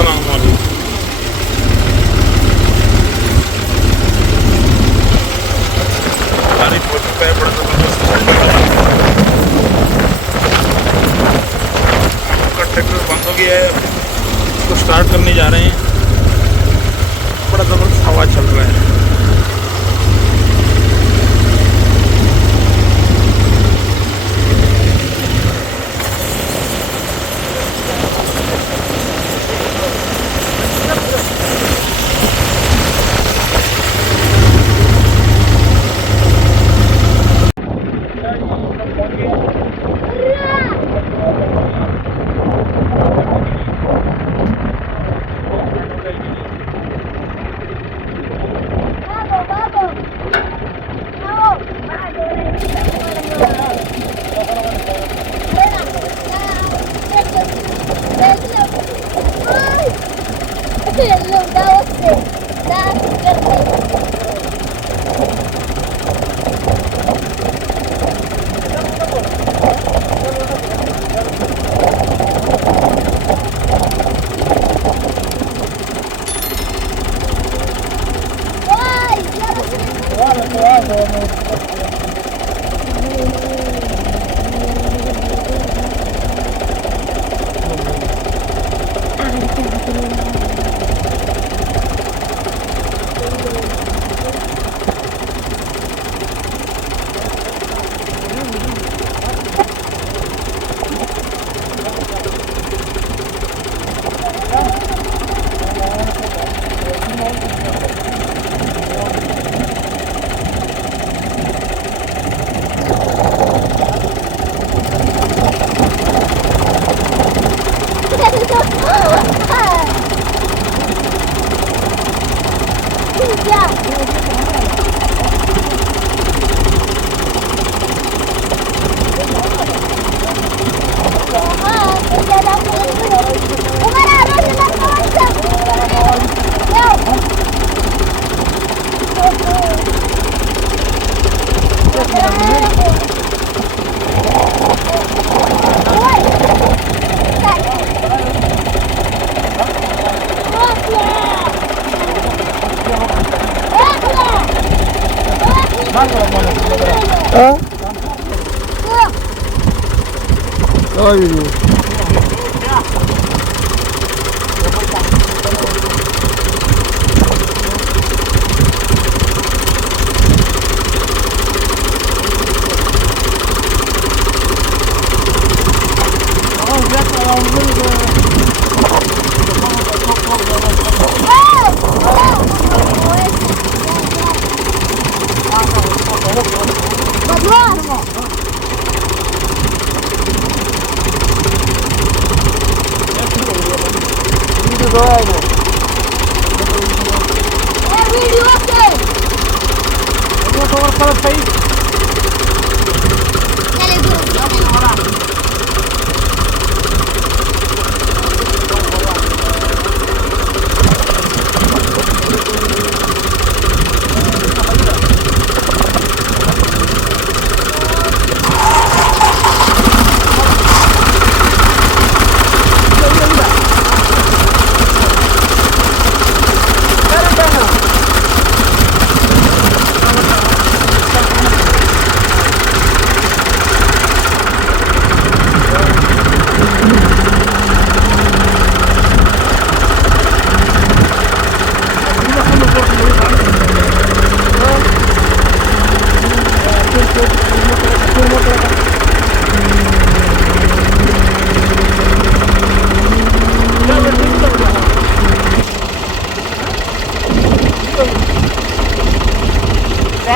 बनाऊंगा अभी। बारिश हो चुका है, बड़ा जबरदस्त ठंडी हवा। ट्रैक्टर बंद हो गया है, उसको स्टार्ट करने जा रहे हैं। बड़ा जबरदस्त हवा चल रहा है।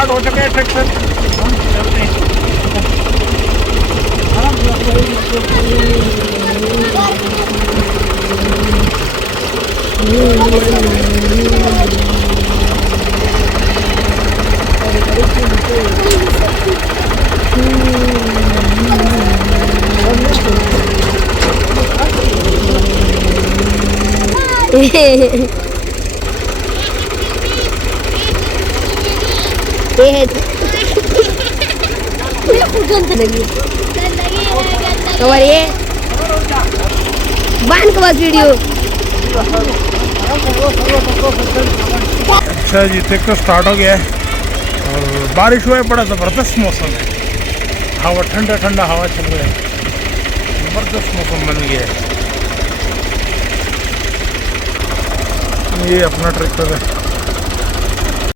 हो चुका है ट्रैक्टर, हम चलते हैं। कवर ये बांध के बस वीडियो अच्छा जी, ट्रैक्टर स्टार्ट हो गया है और बारिश हुआ है, बड़ा ज़बरदस्त मौसम है। हवा ठंडा ठंडा हवा चल रहा है, ज़बरदस्त मौसम बन गया है। ये अपना ट्रैक्टर है।